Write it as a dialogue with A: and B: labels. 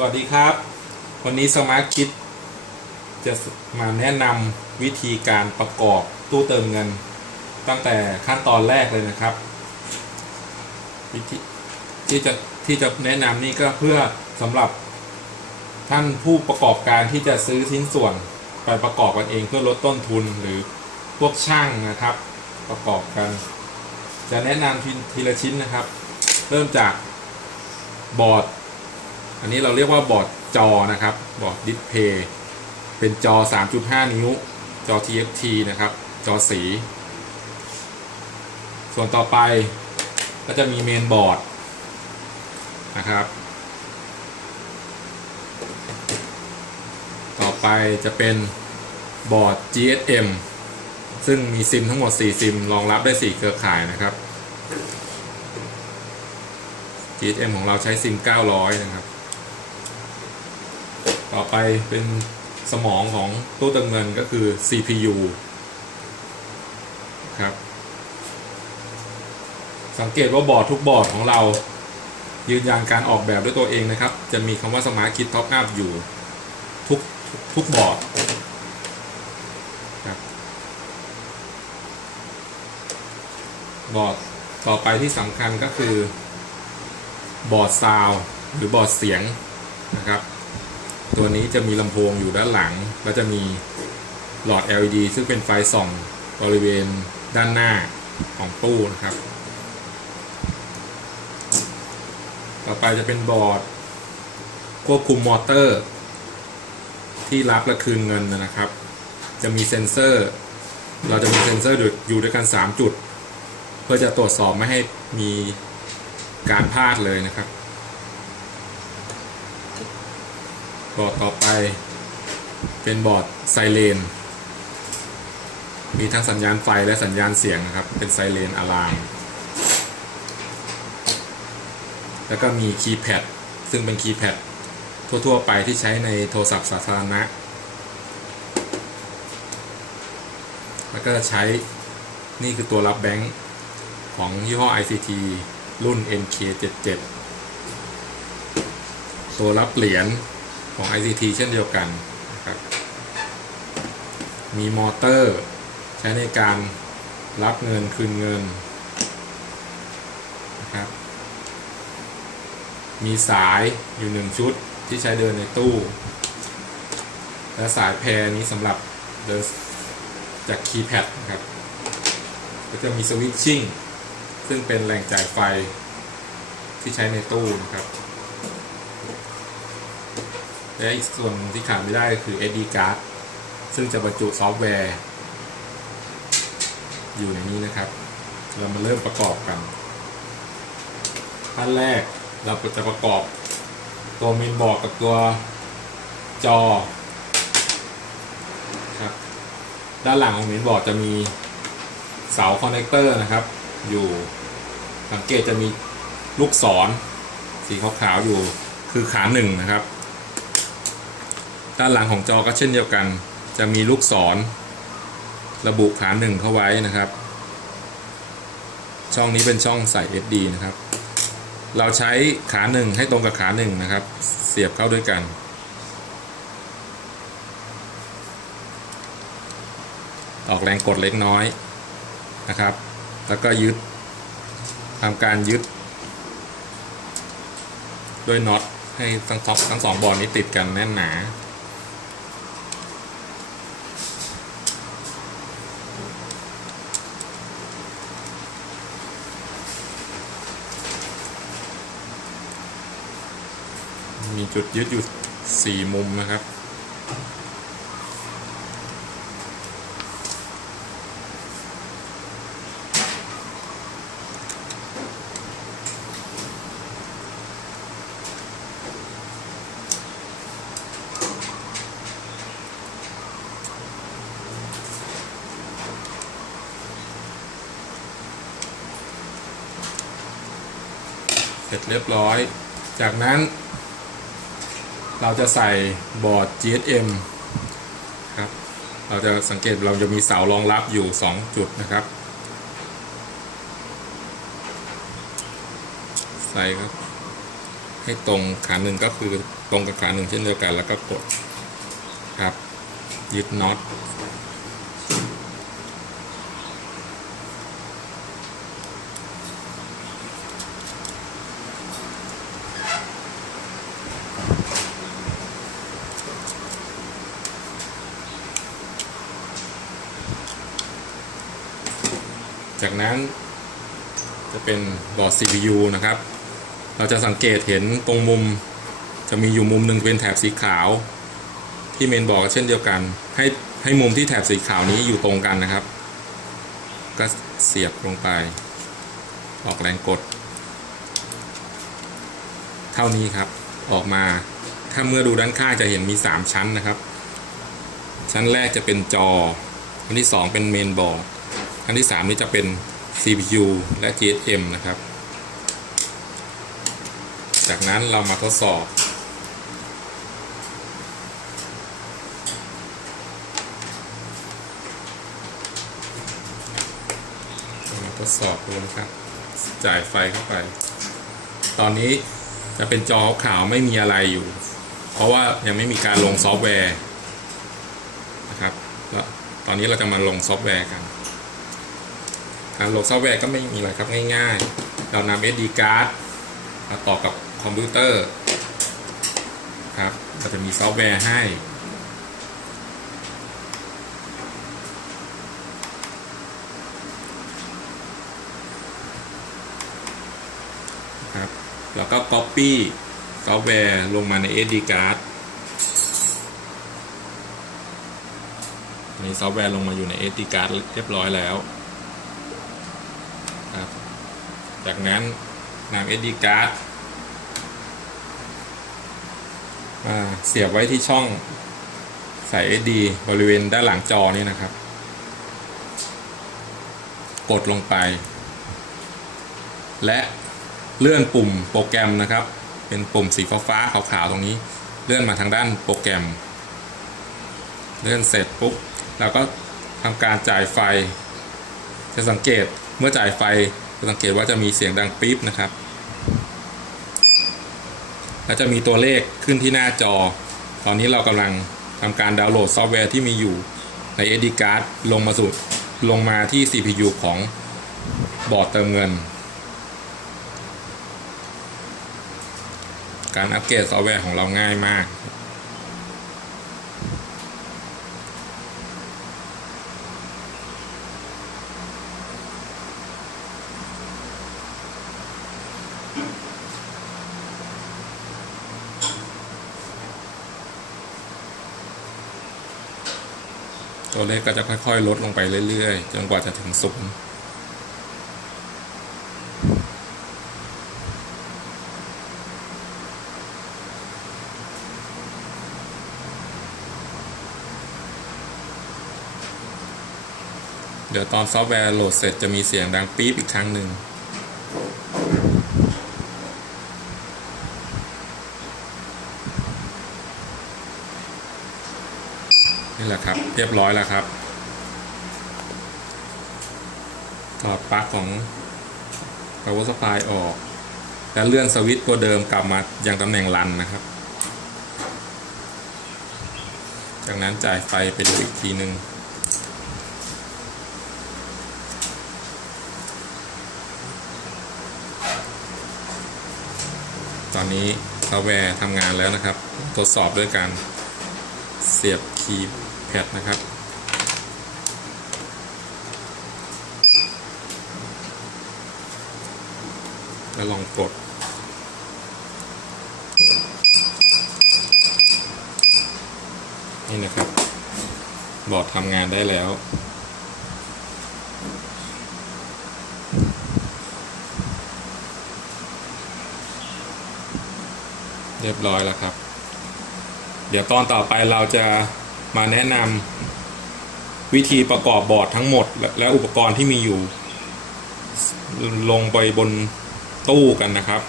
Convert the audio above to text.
A: สวัสดีครับ วันนี้สมาร์ทคิดจะมาแนะนำวิธีการประกอบตู้เติมเงิน ตั้งแต่ขั้นตอนแรกเลยนะครับ วิธีที่จะที่จะแนะนำนี่ก็เพื่อสำหรับท่านผู้ประกอบการที่จะซื้อชิ้นส่วนไปประกอบกันเองเพื่อลดต้นทุนหรือพวกช่างนะครับ ประกอบกัน จะแนะนำททีละชิ้นนะครับ เริ่มจากบอร์ด อันนี้เราเรียกว่าบอร์ดจอนะครับ บอร์ดดิสเพย์เป็นจอ 3.5 นิ้ว จอ TFT นะครับ จอสี ส่วนต่อไปก็จะมีเมนบอร์ดนะครับ ต่อไปจะเป็นบอร์ด GSM ซึ่งมีซิมทั้งหมด 4 ซิม รองรับได้ 4 เครือข่ายนะครับ GSM ของเราใช้ซิม 900 นะครับ ต่อไปเป็นสมองของตู้เติมเงินก็คือ CPU ครับ สังเกตว่าบอร์ดทุกบอร์ดของเรา ยืนยันการออกแบบด้วยตัวเองนะครับ จะมีคำว่าสมาร์ทคิดท็อปอัพอยู่ทุกทุกบอร์ดครับบอร์ดต่อไปที่สำคัญก็คือบอร์ดซาวหรือบอร์ดเสียงนะครับ ตัวนี้จะมีลำโพงอยู่ด้านหลัง แล้วจะมีหลอด LED ซึ่งเป็นไฟส่องบริเวณด้านหน้าของตู้นะครับ ต่อไปจะเป็นบอร์ด ควบคุมมอเตอร์ ที่รับและคืนเงินนะครับ จะมีเซ็นเซอร์ เราจะมีเซ็นเซอร์อยู่ด้วยกัน 3 จุด เพื่อจะตรวจสอบไม่ให้มีการพลาดเลยนะครับ บอร์ดต่อไปเป็นบอร์ดไซเรนมีทั้งสัญญาณไฟและสัญญาณเสียงนะครับ เป็นไซเรนอะลามแล้วก็มีคีย์แพดซึ่งเป็นคีย์แพดทั่ว ๆ ไปที่ใช้ในโทรศัพท์สาธารณะ แล้วก็ใช้นี่คือตัวรับแบงค์ของยี่ห้อ ICT รุ่น NK77 ตัวรับเหรียญ ของ ICT เช่นเดียวกันนะครับ มีมอเตอร์ใช้ในการรับเงินคืนเงินนะครับ มีสายอยู่หนึ่งชุดที่ใช้เดินในตู้ และสายแพรนี้สำหรับเดินจากคีย์แพดนะครับ ก็จะมีสวิตชิ่งซึ่งเป็นแหล่งจ่ายไฟที่ใช้ในตู้นะครับ และอีกส่วนที่ขาดไม่ได้ก็คือ SD card ซึ่งจะบรรจุซอฟต์แวร์ อยู่ในนี้นะครับ เรามาเริ่มประกอบกันขั้นแรกเราจะประกอบตัวเมนบอร์ดกับตัวจอครับ ด้านหลังของเมนบอร์ดจะมีเสาคอนเนคเตอร์นะครับ อยู่สังเกตจะมีลูกศรสีขาวๆอยู่คือขาหนึ่งนะครับ ด้านหลังของจอก็เช่นเดียวกัน จะมีลูกศร ระบุขาหนึ่งเข้าไว้นะครับ ช่องนี้เป็นช่องใส่ SD นะครับ เราใช้ขาหนึ่งให้ตรงกับขาหนึ่งนะครับ เสียบเข้าด้วยกันออกแรงกดเล็กน้อยนะครับ แล้วก็ยึดทำการยึด ด้วยน็อตให้ทั้งท็อปทั้งสองบอลนี้ติดกันแน่นหนา มี จุดยึดอยู่สี่มุมนะครับ เสร็จเรียบร้อย จากนั้น เราจะใส่บอร์ด GSM ครับเราจะสังเกตเราจะมีเสารองรับอยู่ 2 จุดนะครับ ใส่ครับ ให้ตรงขาหนึ่งก็คือตรงกับขาหนึ่งเช่นเดียวกันแล้วก็กดครับยึดน็อต จากนั้นจะเป็นบอร์ด CPU นะครับ เราจะสังเกตเห็นตรงมุมจะมีอยู่มุมหนึ่งเป็นแถบสีขาว ที่เมนบอร์ดก็เช่นเดียวกัน ให้ให้มุมที่แถบสีขาวนี้อยู่ตรงกันนะครับ ก็เสียบลงไป ออกแรงกด เท่านี้ครับออกมาถ้าเมื่อดูด้านข้างจะเห็นมี 3 ชั้นนะครับ ชั้นแรกจะเป็นจอ อันที่ 2 เป็นเมนบอร์ด อันที่ 3 นี่จะเป็น CPU และ GSM นะครับ จากนั้นเรามาทดสอบ มาทดสอบดูนะครับ จ่ายไฟเข้าไป ตอนนี้จะเป็นจอขาวไม่มีอะไรอยู่ เพราะว่ายังไม่มีการลงซอฟต์แวร์นะครับแล้วตอนนี้เราจะมาลงซอฟต์แวร์กัน การโหลดซอฟต์แวร์ก็ไม่มีอะไรครับง่ายๆ เรานำ SD card มาต่อกับคอมพิวเตอร์ครับเราจะมีซอฟต์แวร์ให้ครับแล้วก็ Copy ซอฟต์แวร์ลงมาใน SD card มีซอฟต์แวร์ลงมาอยู่ใน SD card เรียบร้อยแล้ว ครับ จากนั้นนำ SD card มาเสียบไว้ที่ช่องใส่ SD บริเวณด้านหลังจอนี่นะครับ กดลงไป และเลื่อนปุ่มโปรแกรมนะครับ เป็นปุ่มสีฟ้าๆขาวๆตรงนี้ เลื่อนมาทางด้านโปรแกรม เลื่อนเสร็จปุ๊บเราก็ทำการจ่ายไฟ จะสังเกตเมื่อจ่ายไฟ สังเกตว่าจะมีเสียงดังปี๊บนะครับ และจะมีตัวเลขขึ้นที่หน้าจอ ตอนนี้เรากำลังทำการดาวน์โหลดซอฟต์แวร์ที่มีอยู่ใน SD card ลงมาสู่ลงมาที่ CPU ของบอร์ดเติมเงิน การอัปเกรดซอฟต์แวร์ของเราง่ายมาก ตัวเลขก็จะค่อย ๆ ลดลงไปเรื่อย ๆ จนกว่าจะถึงศูนย์เดี๋ยวตอนซอฟต์แวร์โหลดเสร็จจะมีเสียงดังปี๊บอีกครั้งหนึ่ง นี่แหละครับ เรียบร้อยแล้วครับถอดปลั๊กของ power supply ออก แล้วเลื่อนสวิตช์ตัวเดิมกลับมายังตำแหน่งรันนะครับ จากนั้นจ่ายไฟไปดูอีกทีหนึ่งตอนนี้ซอฟต์แวร์ทำงานแล้วนะครับ ทดสอบด้วยการ เสียบคีย์แพดนะครับ แล้วลองกดนี่นะครับ บอร์ดทำงานได้แล้ว เรียบร้อยแล้วครับ เดี๋ยวตอนต่อไปเราจะมาแนะนำวิธีประกอบบอร์ดทั้งหมด และและอุปกรณ์ที่มีอยู่ ลงไปบนตู้กันนะครับ